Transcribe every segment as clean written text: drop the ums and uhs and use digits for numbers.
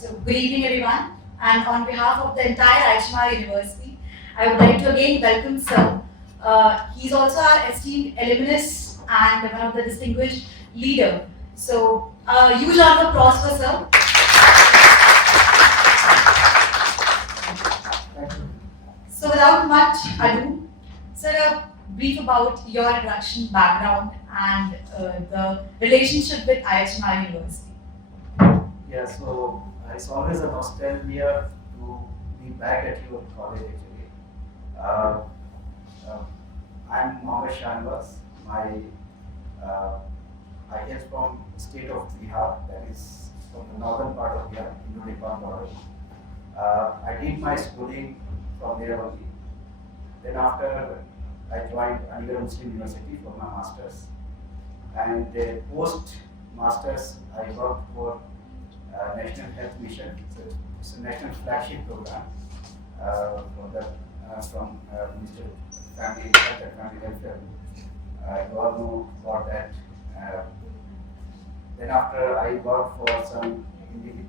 So, good evening everyone, and on behalf of the entire IIHMR University, I would like to again welcome Sir. He's also our esteemed alumnus and one of the distinguished leader. So, a huge round of applause for Sir. So, without much ado, Sir, a brief about your introduction, background, and the relationship with IIHMR University. Yeah, so it's always a nostalgia to be back at your college actually. Uh, uh, I'm Mohammed Shahnawaz. I hail from state of Bihar, that is from the northern part of Bihar, Indo-Nepal border. I did my schooling from there only. Then after I joined Aligarh Muslim University for my masters. And post masters, I worked for National Health Mission. So it's a national flagship program from Minister of Family Health and Family Welfare. You all know about that. Then after I worked for some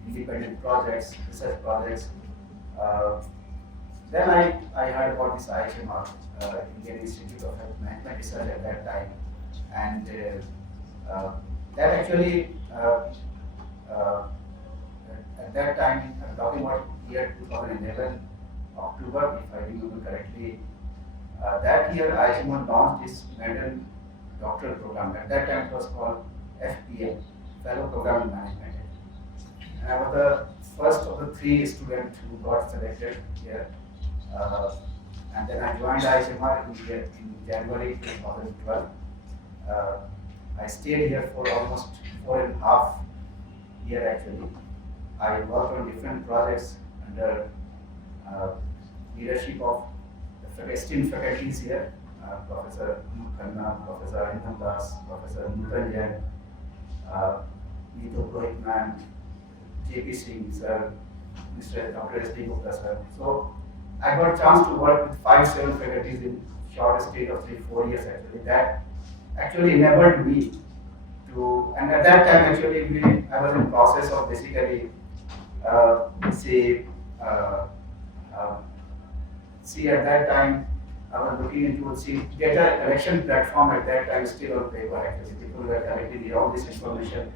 independent projects, research projects. Then I heard about this IIHMR, Indian Institute of Health Management Research at that time, and that actually at that time, I'm talking about year 2011, October, if I remember correctly. That year, IIHMR launched this medal doctoral program. At that time, it was called FPM, Fellow Program in Management. And I was the first of the 3 students who got selected here. And then I joined IIHMR in January 2012. I stayed here for almost 4.5 years actually. I worked on different projects under leadership of the esteemed faculties here, Professor Khanna, Professor Anand Das, Professor Nutan Jain, Neetu Rohitman, J.P. Singh sir, Mr. Dr. S.D. Gupta sir. So I got a chance to work with 5-7 faculties in short stay of 3-4 years actually. That actually enabled me to, and at that time actually I was in process of basically see at that time I was looking into data collection platform at that time still on paper actually. People were collecting all this information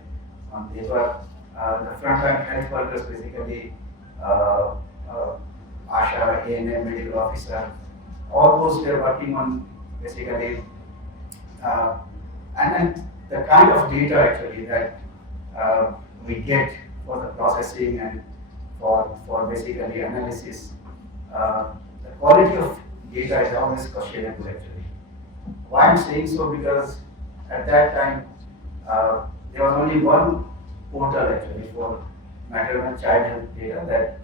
on paper. The frontline health workers basically, ASHA, ANM, medical officer, all those were working on basically, and the kind of data actually that we get for the processing and for basically analysis. The quality of data is always questionable actually. Why I'm saying so because at that time there was only one portal actually for maternal child health data that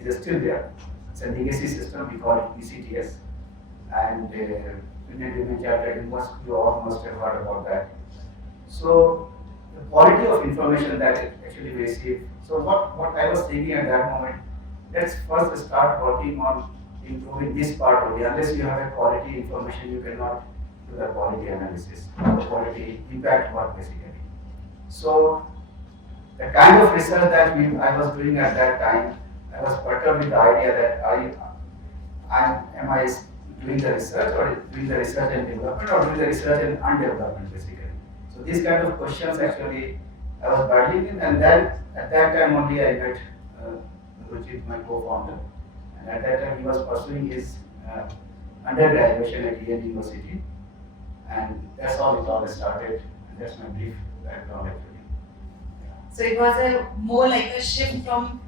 is still there. It's a legacy system, we call it PCTS. And Pregnant Women Child Health, you all must have heard about that. So the quality of information that it actually we receive. So what I was thinking at that moment, let's first start working on improving this part only. Unless you have a quality information, you cannot do the quality analysis, the quality impact work basically. So the kind of research that I was doing at that time, I was perturbed with the idea that am I doing the research or doing the research and development or doing the research and undevelopment basically. So these kind of questions actually I was battling in, and then at that time only I met Rujit, my co-founder, and at that time he was pursuing his undergraduation at Yale University, and that's how it all started, and that's my brief background actually. So it was a more like a shift from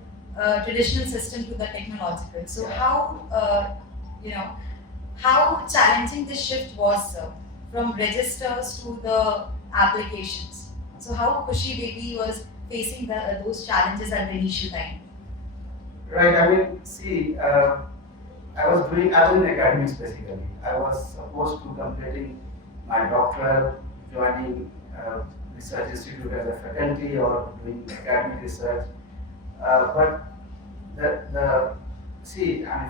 traditional system to the technological. So how how challenging this shift was, sir, from registers to the applications. So how Khushi baby was facing those challenges at the initial time. Right. I mean, see, I was in academics basically. I was supposed to completing my doctoral, joining research institute as a faculty or doing academic research. But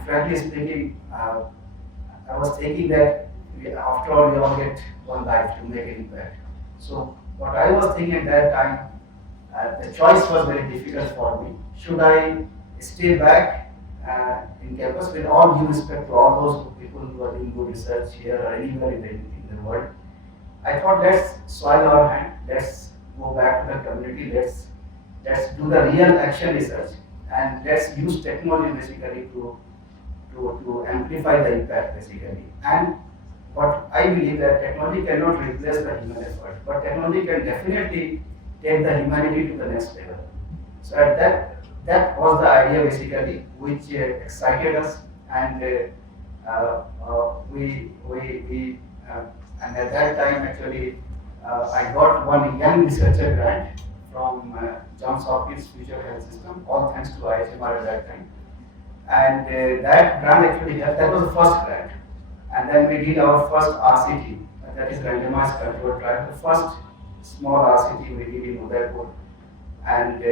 frankly speaking, I was thinking that after all, we all get one life to make an impact. So what I was thinking at that time, the choice was very difficult for me. Should I stay back in campus with all due respect to all those people who are doing good research here or anywhere in the world? I thought let's soil our hand, let's go back to the community, let's do the real action research and let's use technology basically to amplify the impact basically. And what I believe that technology cannot replace the human effort, but technology can definitely take the humanity to the next level. So at that was the idea basically, which excited us, and and at that time actually I got one young researcher grant from Johns Hopkins Future Health System, all thanks to IIHMR at that time. And that grant actually helped, that was the first grant. And then we did our first RCT, that is randomized control trial, the first small RCT we did in Udaipur. And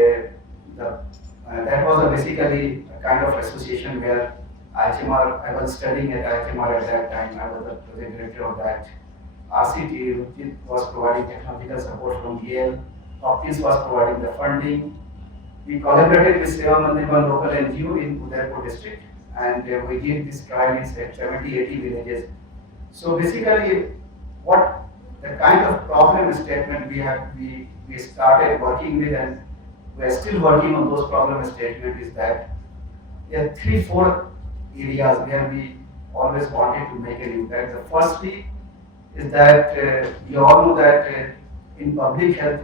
that was basically a kind of association where IIHMR, I was studying at IIHMR at that time, I was the project director of that RCT, which was providing technological support from Yale, Hopkins was providing the funding. We collaborated with Shivam on local NGO in Udaipur district, and we did this trial in 70-80 villages. So basically, what the kind of problem statement we started working with, and we are still working on those problem statements, is that there are 3-4 areas where we always wanted to make an impact. The firstly is that you all know that in public health,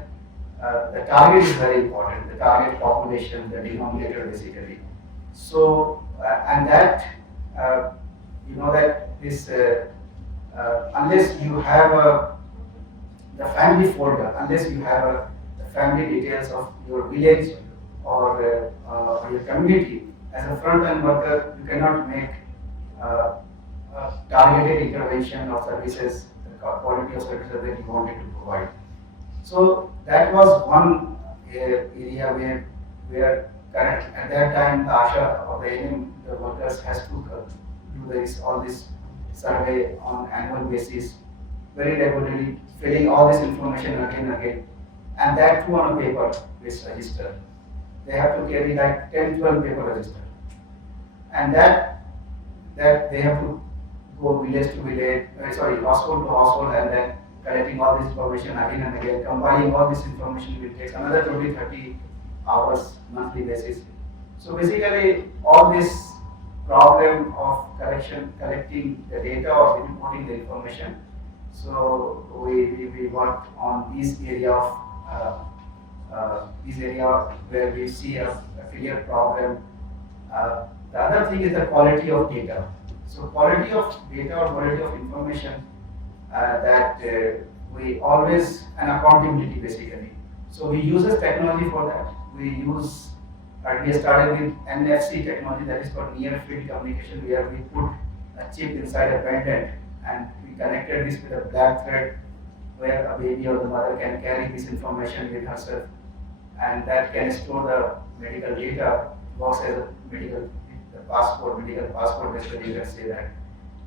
the target is very important, the target population, the denominator basically. So, and that, you know that this, unless you have the family folder, unless you have the family details of your village or your community, as a front-end worker, you cannot make targeted intervention of services, the quality of services that you wanted to provide. So that was one area where at that time the ASHA or the ANM, the workers has to do all this survey on annual basis, very regularly, filling all this information again and again, and that too on a paper-based register. They have to carry like 10-12 paper register, and that they have to go village to village, household to household, and then collecting all this information again and again, compiling all this information will take another 20-30 hours monthly basis. So basically, all this problem of collecting the data or importing the information. So we worked on this area where we see a clear problem. The other thing is the quality of data. So quality of data or quality of information, that we always, an accountability basically. So we use technology for that. We started with NFC technology, that is for near field communication, where we put a chip inside a pendant and we connected this with a black thread where a baby or the mother can carry this information with herself, and that can store the medical data, works as a medical passport basically, you can say that.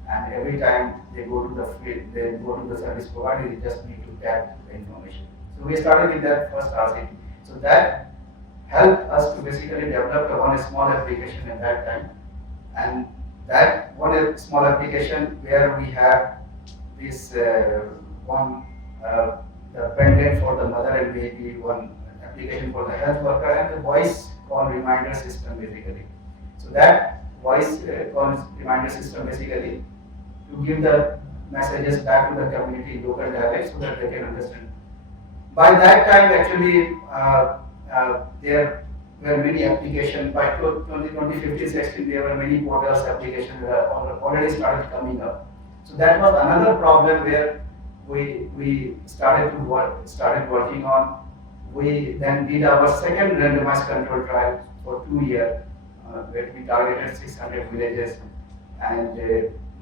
And every time they go to the field, they go to the service provider, they just need to tap the information. So we started with that first RCT. So that helped us to basically develop one small application at that time. And that one small application where we have this the pendant for the mother and baby, one application for the health worker, and the voice call reminder system basically. So that voice call reminder system basically to give the messages back to the community in local dialect so that they can understand. By that time, actually, there were many applications. By 2015-16, there were many portals applications that already started coming up. So that was another problem where we started working on. We then did our second randomized control trial for 2 years, where we targeted 600 villages, and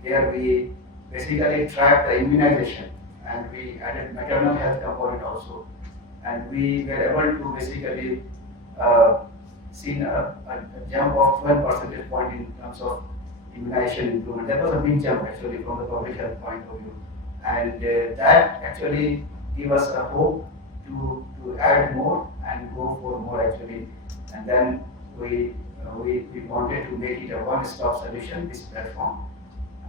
here we basically tracked the immunization, and we added maternal health component also, and we were able to basically see a jump of 12 percentage point in terms of immunization improvement. That was a big jump actually from the public health point of view, and that actually gave us a hope to to add more and go for more actually. And then we wanted to make it a one-stop solution, this platform.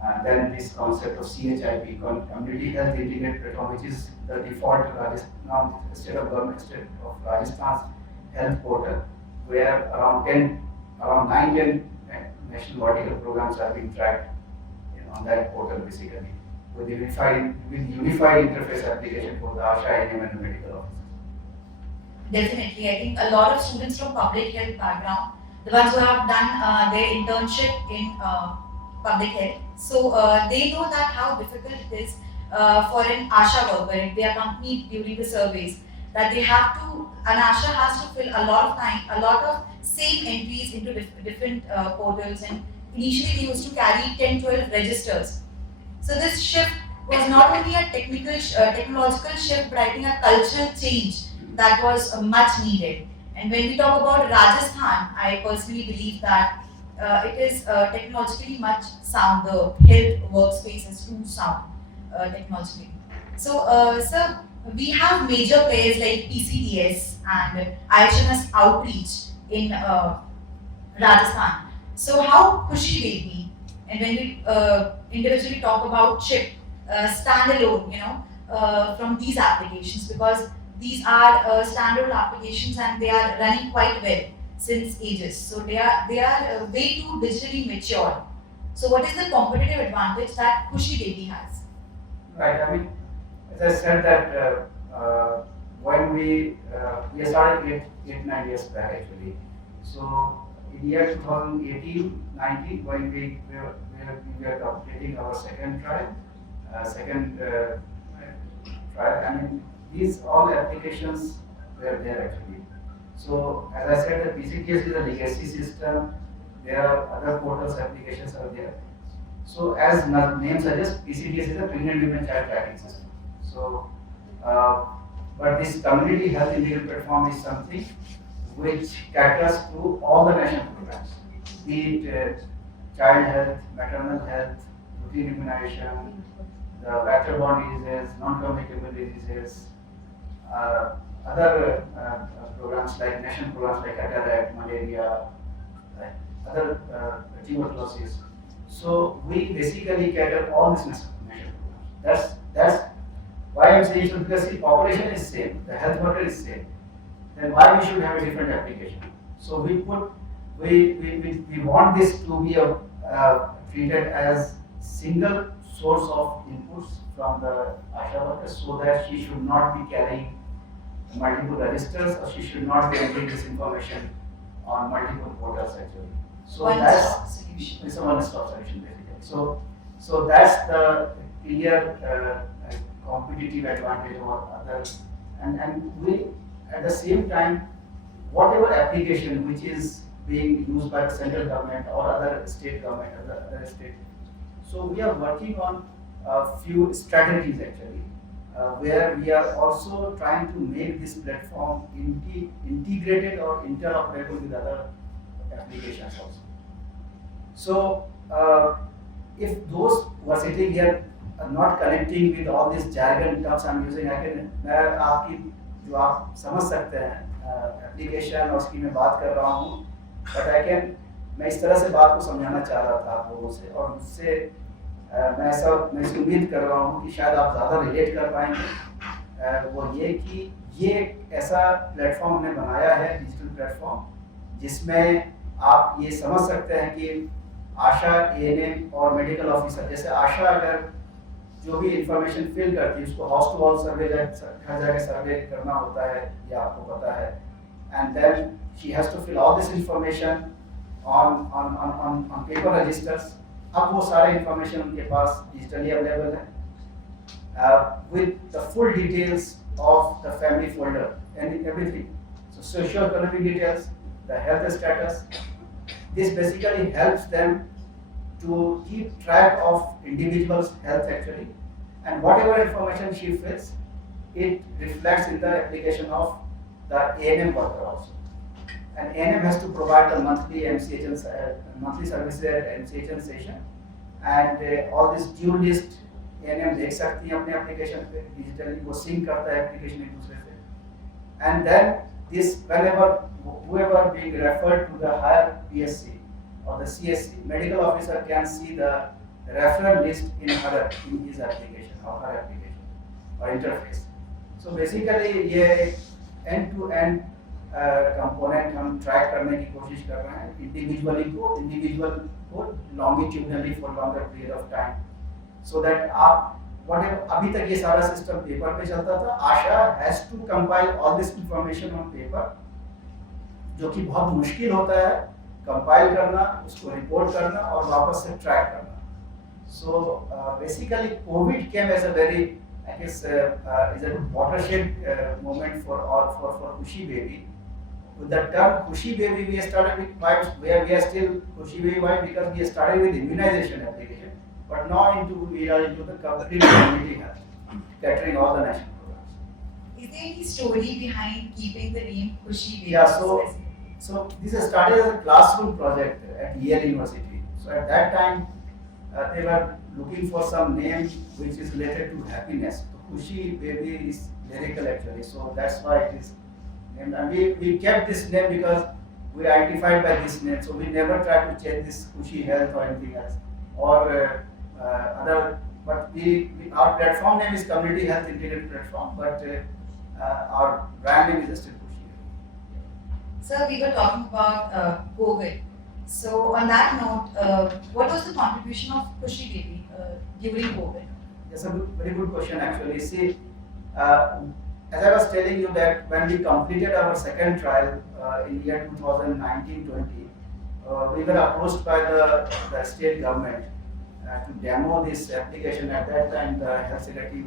And then this concept of CHIP, Community Health Integrated Platform, which is the default now state of Rajasthan's health portal, where around 9-10 national vertical programs are being tracked on that portal basically, with unified interface application for the ASHA, ANM and the medical officers. Definitely, I think a lot of students from public health background, the ones who have done their internship in public health, so they know that how difficult it is for an ASHA worker if they are accompanied during the surveys, that they have to, an ASHA has to fill a lot of time, a lot of same entries into different portals, and initially they used to carry 10-12 registers. So this shift was not only a technological shift, but I think a cultural change that was much needed. And when we talk about Rajasthan, I personally believe that it is technologically much sound. The health workspace is too sound technologically. So, sir, we have major players like PCDS and IIHMR outreach in Rajasthan. So, how Khushi will be, and when we individually talk about chip standalone, from these applications, because these are standalone applications and they are running quite well since ages. So they are way too digitally mature. So what is the competitive advantage that Khushi Baby has? Right. I mean, as I said that when we started 8-9 years back actually. So in year 2018-19, when we were completing our second trial, I mean, these all applications were there actually. So as I said, the PCTS is a legacy system. There are other portals applications are there. So as name suggests, PCTS is a pregnant women child tracking system. So, but this community health integrated platform is something which caters to all the national programs, be it child health, maternal health, routine immunization, the vector-borne diseases, non-communicable diseases, other programs like national programs like Catalyzing, malaria, other tuberculosis. So we basically cater all these national programs. That's why I'm saying so, because the population is same, the health worker is same. Then why we should have a different application? So we want this to be treated as single source of inputs from the ASHA worker, so that she should not be carrying multiple registers, or she should not be entering this information on multiple portals actually. So that's solution. It's a one-stop solution basically. So that's the clear competitive advantage over others, and we at the same time, whatever application which is being used by the central government or other state government, other state. So we are working on a few strategies actually, where we are also trying to make this platform integrated or interoperable with other applications also. So if those who are sitting here are not connecting with all these jargon terms I'm using, मैं आपकी जो आप समझ सकते हैं application और उसकी मैं बात कर रहा हूँ, बट मैं इस तरह से बात को समझाना चाह रहा था आप लोगों से, और मुझसे मैं इसे उम्मीद कर रहा हूँ कि शायद आप ज़्यादा रिलेट कर पाएंगे। वो ये कि ये एक ऐसा प्लेटफॉर्म हमने बनाया है, डिजिटल प्लेटफॉर्म, जिसमें आप ये समझ सकते हैं कि आशा, एएनएम और मेडिकल ऑफिसर, जैसे आशा अगर जो भी इंफॉर्मेशन फिल करती है उसको हाउस टू हाउस सर्वे हर जगह सर्वे करना होता है, ये आपको पता है, and then she has to fill all this information on paper registers. अब वो सारे इंफॉर्मेशन उनके पास डिजिटली अवेलेबल है with the full details of the family folder and everything, so socio economic details, the health status. This basically helps them to keep track of individuals' health actually, and whatever information she fills, it reflects in the application of the ANM worker also. And ANM has to provide the monthly monthly services at MCHN session, and all this due list ANM देख सकती है अपने application पे digitally, वो sync करता है application एक दूसरे से, And then this, whenever whoever being referred to the higher PSC or the CSC, medical officer can see the referral list in his application or her application or interface. So basically ये end to end component हम track करने की कोशिश कर रहे हैं individual को longitudinally for longer period of time so that आप अभी तक ये सारा सिस्टम पेपर पे चलता था Asha has to compile all this information on paper जो कि बहुत मुश्किल होता है कंपाइल करना उसको रिपोर्ट करना और वापस से ट्रैक करना so basically covid came as a very I guess is a watershed moment for Khushi baby. With the term Khushi baby, we started with vibes where we are still Khushi baby why because we started with immunization application, but now we are into the complete community health, catering all the national programs. Is there any story behind keeping the name Khushi baby? Yeah, so this started as a classroom project at Yale University. So at that time, they were looking for some name which is related to happiness. So Khushi baby is lyrical actually, so that's why it is named. And we kept this name because we identified by this name. So we never tried to change this Khushi Health or anything else or other. But our platform name is Community Health Integrated Platform, but our brand name is still Khushi. Sir, we were talking about COVID. So on that note, what was the contribution of Khushi baby during COVID? That's a very good question actually. See, as I was telling you that when we completed our second trial in year 2019-20, we were approached by the state government to demo this application. At that time, the health secretary,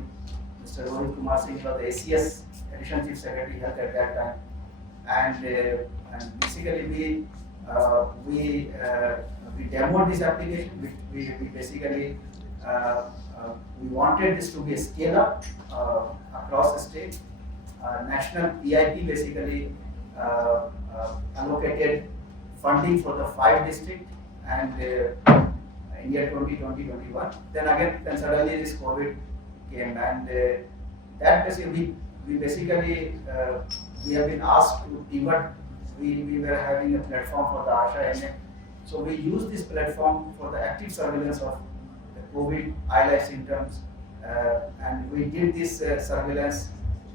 Mr. Rohit Kumar Singh, was the ACS Additional Chief Secretary Health at that time, and basically we demoed this application. We basically we wanted this to be a scale up across the state. National EIP basically allocated funding for the 5 districts and in year 2020-21. Then suddenly this COVID came and that basically we have been asked to pivot. We were having a platform for the ASHA, so we used this platform for the active surveillance of the COVID eye-like symptoms, and we did this surveillance.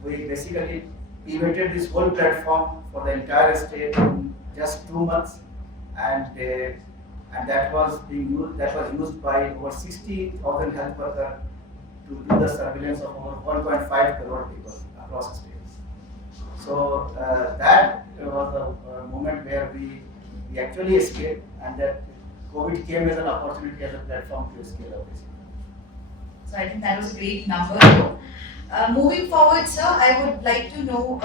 We basically pivoted this whole platform for the entire state in just 2 months, and that was being used. That was used by over 60,000 health workers to do the surveillance of over 1.5 crore people across the state. So that was the moment where we actually escaped, and that COVID came as an opportunity, as a platform to scale up. So I think that was a great number. Moving forward, sir, I would like to know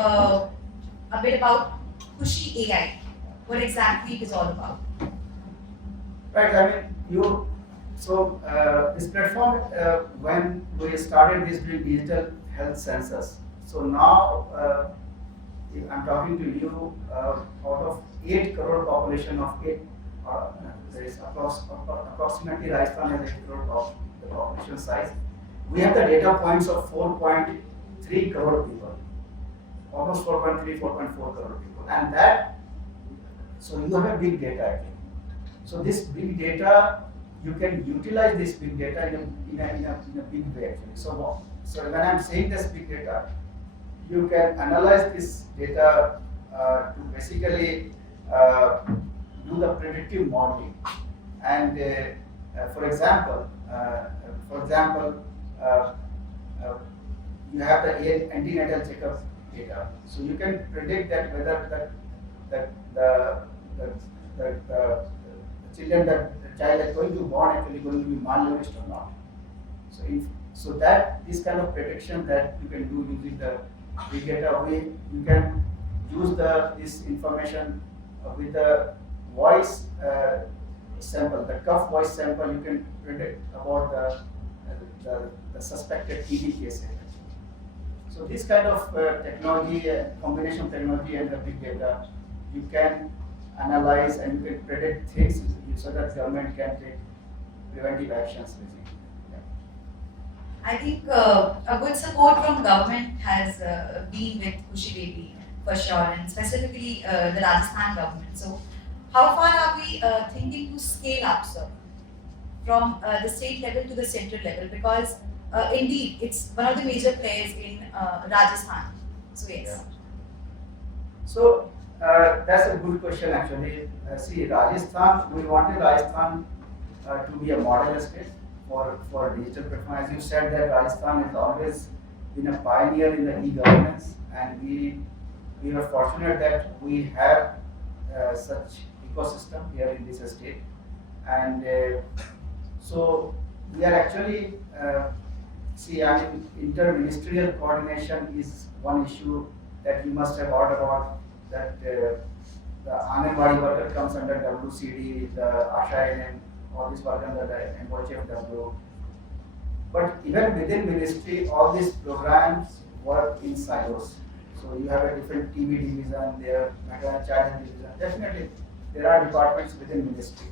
a bit about Khushi AI. What exactly it is all about? Right. I mean, this platform when we started this doing digital health census. So now. I'm talking to you out of 8 crore population of 8, there is approximately Rajasthan has 8 crore of the population size. We have the data points of 4.3 crore people, almost 4.3, 4.4 crore people, and that, so you have a big data actually. So this big data, you can utilize this big data in a big way actually. So when I'm saying this big data, you can analyze this data to basically do the predictive modeling. And for example, you have the antenatal checkup data, so you can predict that whether the children that the child is going to born actually going to be malnourished or not. So that this kind of prediction that you can do using the big data, you can use this information with the voice sample, the cough voice sample. You can predict about the suspected TB case. So this kind of technology, combination of technology and the big data, you can analyze and you can predict things so that government can take preventive actions. Basically. I think a good support from government has been with Khushi baby. for sure, and specifically the Rajasthan government. So, how far are we thinking to scale up, sir, from the state level to the central level? Because indeed, it's one of the major players in Rajasthan. So, yes. Yeah. So that's a good question actually. See, Rajasthan, we wanted Rajasthan to be a model state for digital platform. As you said, that Rajasthan has always been a pioneer in the e-governance, and we are fortunate that we have such ecosystem here in this state, and so we are actually see. I mean, inter-ministerial coordination is one issue that you must have heard about. That the Anganwadi worker comes under WCD, the Asha NM, all these work under the MOHFW. But even within ministry, all these programs work in silos. So you have a different TV division, there, maternal child health division. Definitely, there are departments within ministry,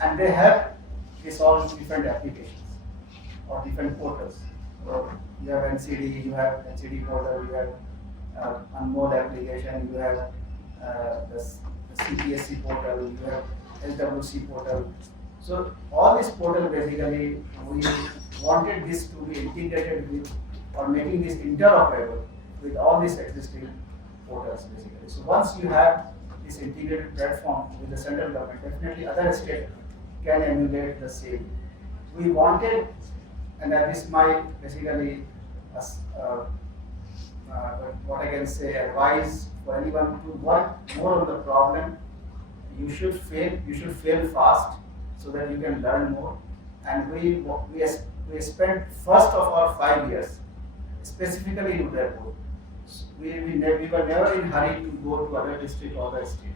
and they have this all different applications or different portals. So you have NCD, you have NCD portal, you have Unmol application, you have the CPSC portal, you have LWC portal. So all this portal basically, we wanted this to be integrated with or making this interoperable with all these existing portals basically. So once you have this integrated platform with the central government, definitely other states can emulate the same. We wanted, and that is my basically what I can say, advice for anyone to work more on the problem. You should fail fast so that you can learn more. And we spent first of our 5 years specifically in Udaipur. We were never in hurry to go to other district or other state.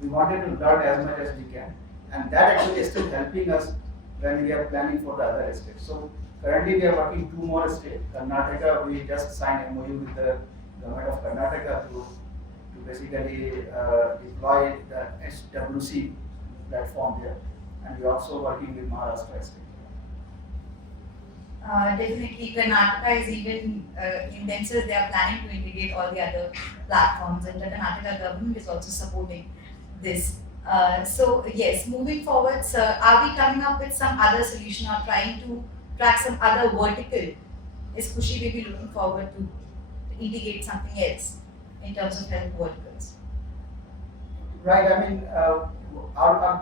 We wanted to learn as much as we can, and that actually is still helping us when we are planning for the other states. So currently we are working 2 more states. Karnataka, we just signed MOU with the government of Karnataka to basically deploy the HWC platform there, and we are also working with Maharashtra state. Definitely, Karnataka is even in themselves, they are planning to integrate all the other platforms, and the Karnataka government is also supporting this. So yes, moving forward, sir, are we coming up with some other solution or trying to track some other vertical? Is Khushi maybe looking forward to integrate something else in terms of health verticals? Right. I mean,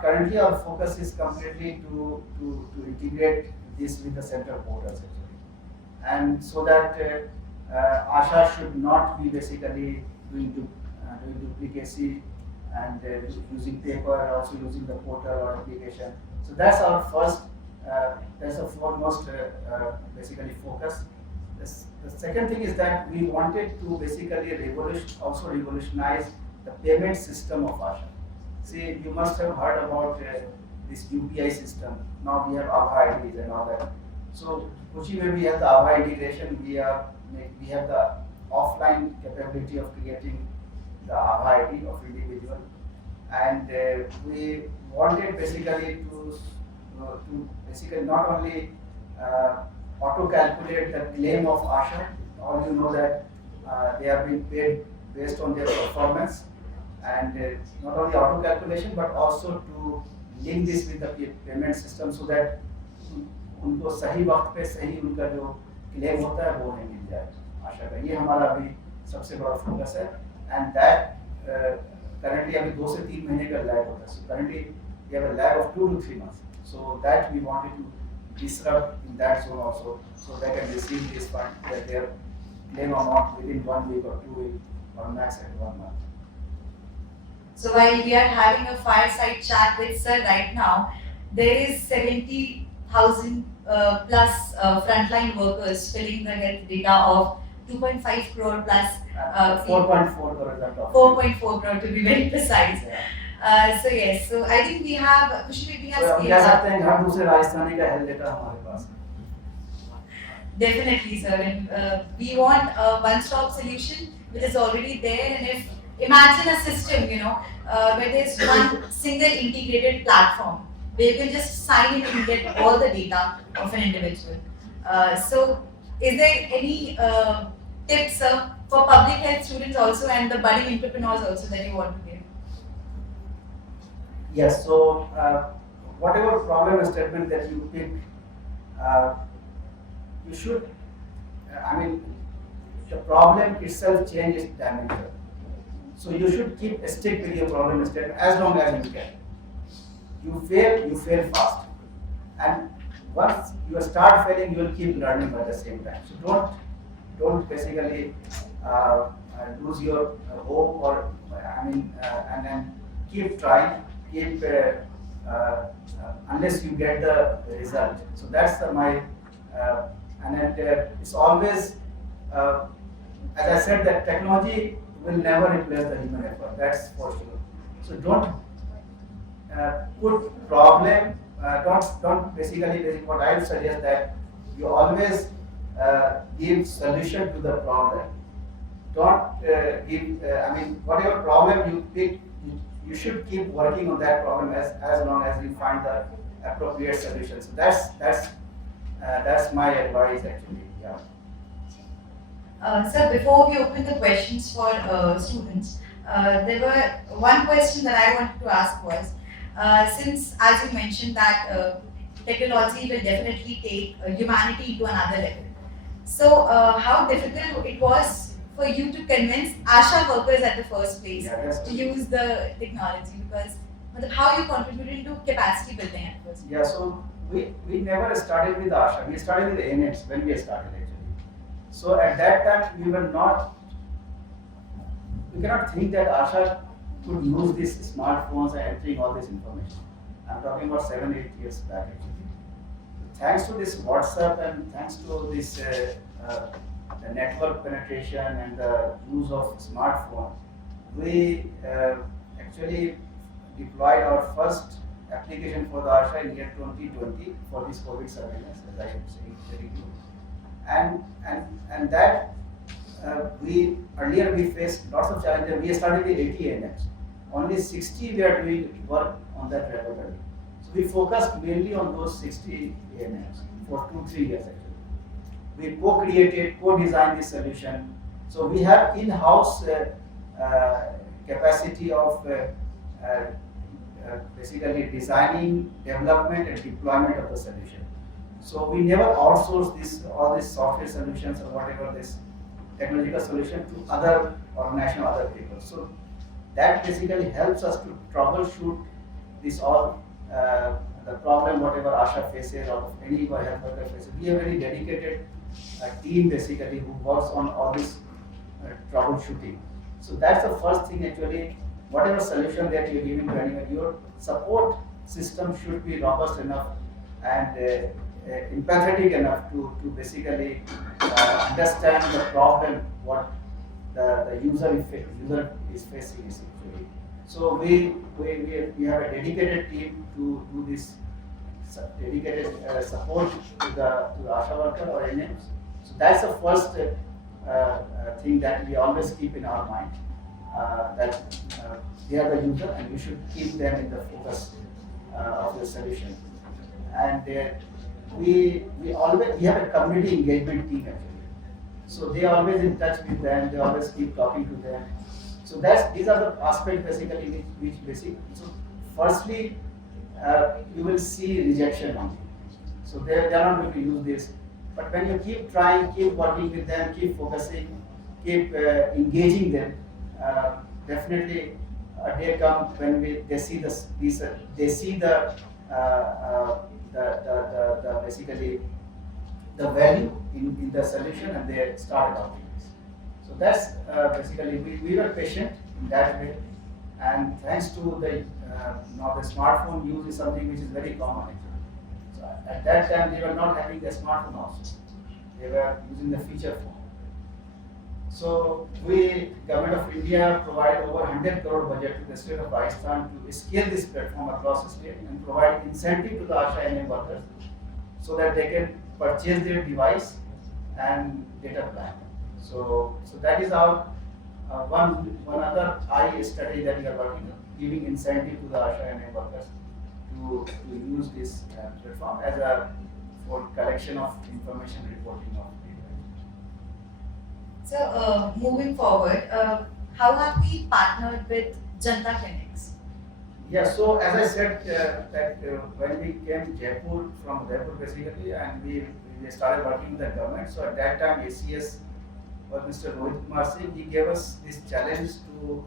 currently our focus is completely to integrate this with the central portals actually, and so that Asha should not be basically doing duplicacy and using paper, also using the portal or application. So that's our first, that's the foremost basically focus. The second thing is that we wanted to basically revolutionize the payment system of Asha. See, you must have heard about this UPI system. Now we have Aadhaar IDs and all that. So, Khushi, where we have the Aadhaar integration, we have the offline capability of creating the Aadhaar ID of individual, and we wanted basically to basically not only auto-calculate the claim of Asha. All you know that they are being paid based on their performance, and not only auto-calculation but also to link this with the payment system so that उनको सही वक्त पे सही उनका जो claim होता है वो उन्हें मिल जाए आशा का। ये हमारा अभी सबसे बड़ा फोकस है, एंड दैट currently अभी 2 से 3 महीने का लैग होता है. So currently we have a lag of 2 to 3 months. So that we wanted to disrupt in that zone also, so they can receive this fund that their claim amount within 1 week or 2 weeks or max at 1 month. So while we are having a fireside chat with sir right now, there is 70,000 plus frontline workers filling the health data of 2.5 crore plus 4.4 crore. 4.4 crore to be very precise. Yeah. So yes, so I think we have Khushi, we have So हम कह सकते हैं हर दूसरे राजस्थानी का health data हमारे पास है. Definitely, sir. And we want a one-stop solution which is already there. And if imagine a system, where there's one single integrated platform where you can just sign in and get all the data of an individual. So, is there any tips, sir, for public health students also and the budding entrepreneurs also that you want to give? Yes, so whatever problem statement that you pick, uh, you should, the problem itself changes dimension. So you should keep stick with your problem statement as long as you can. You fail fast. And once you start failing, you will keep learning at the same time. So don't basically lose your hope or and then keep trying, keep unless you get the result. So that's my it's always as I said that technology will never replace the human effort. That's for sure. So don't put problem. Don't basically. What I would suggest that you always give solution to the problem. Don't give. Whatever problem you pick, you should keep working on that problem as long as you find the appropriate solution. So that's my advice actually. Yeah. Sir, before we open the questions for students, there were one question that I wanted to ask was, since as you mentioned that technology will definitely take humanity to another level. So how difficult it was for you to convince ASHA workers at the first place to use the technology, because how you contributed to capacity building at first? Yeah, so we never started with ASHA. We started with ANX when we started actually. So at that time we cannot think that ASHA could use these smartphones and entering all this information. I'm talking about 7-8 years back actually. Thanks to this WhatsApp and thanks to this the network penetration and the use of smartphone, we actually deployed our first application for the ASHA in year 2020 for this COVID surveillance, as I am saying. And that we faced lots of challenges. We started with 80 ANMs. Only 60 we are doing work on that regularly. So we focused mainly on those 60 ANMs for 2-3 years actually. We co-created, co-designed this solution. So we have in-house capacity of basically designing, development and deployment of the solution. So we never outsource all these software solutions or whatever this technological solution to other organizations, other people. So that basically helps us to troubleshoot this all the problem whatever ASHA faces or any health worker faces. We have a very dedicated team basically who works on all this troubleshooting. So that's the first thing actually. Whatever solution that you're giving to anyone, your support system should be robust enough and empathetic enough to basically understand the problem what the user is facing essentially. So we have a dedicated team to do this dedicated support to the ASHA worker or NMs. So that's the first thing that we always keep in our mind. That they are the user and we should keep them in the focus of the solution. And we have a community engagement team actually. So they are always in touch with them. They always keep talking to them. So these are the aspects basically which So firstly, you will see rejection only. So they are not going to use this. But when you keep trying, keep working with them, keep focusing, keep engaging them, definitely a day comes when they see the basically the value in the solution and they start adopting this. So that's basically we were patient in that way, and thanks to the now the smartphone use is something which is very common actually. So at that time they were not having the smartphone also; they were using the feature phone. So Government of India, provide over 100 crore budget to the state of Rajasthan to scale this platform across the state and provide incentive to the ASHA NM workers so that they can purchase their device and data plan. So that is our one other strategy that we are working on, giving incentive to the ASHA NM workers to use this platform for collection of information, reporting of data. So, moving forward, how have we partnered with Janta Clinics? Yeah, so as I said, that when we came Jaipur from Jaipur basically, and we started working with the government. So at that time, ACS or Mr. Rohit Kumar Singh, he gave us this challenge to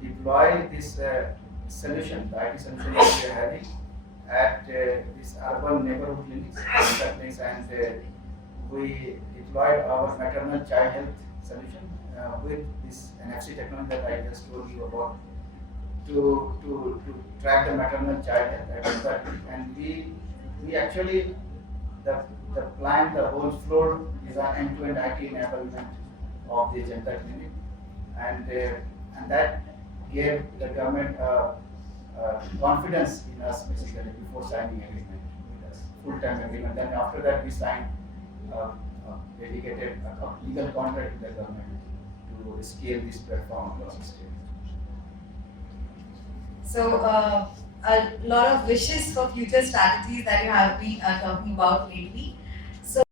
deploy this solution, the IT solution that we are having at this urban neighborhood clinics, and we deployed our maternal child health solution with this NFC technology that I just told you about to track the maternal child health at that. And we actually the plan, the whole floor is an end-to-end IT enablement of the Janta clinic, and that gave the government confidence in us basically before signing agreement with us, full-time agreement. Then after that we signed dedicated legal contract with the government to scale this platform across the state. So, a lot of wishes for future strategies that you have been talking about lately.